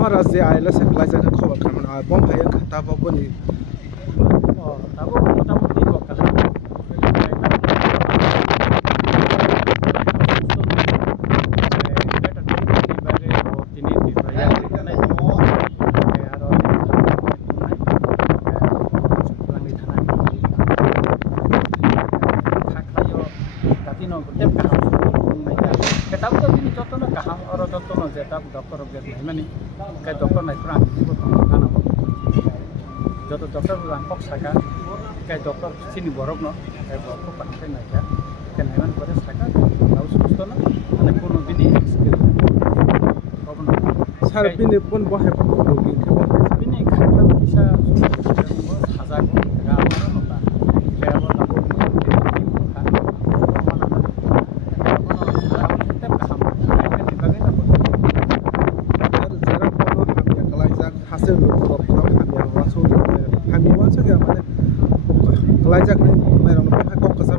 Mara je aila se klai jana khobar khaman a bom phaya khata ba boni তাবো মোটামুটি বকালা Ketap tu ini contohnya kaham orang contohnya jetab dokter objek mana ni kayak dokter naik perang itu kan apa jodoh dokter bilang kok saya kayak dokter sini borok no kayak borok pakai naik ya kan hewan pada saya tahu sustu no ane pun bini skill kau pun sar bini pun bohe rogi khaba bini khaba bisa hazar ga amar no ta kayak apa hasil lo hami waso ya mane klai jak ni mai rong pa ko kasar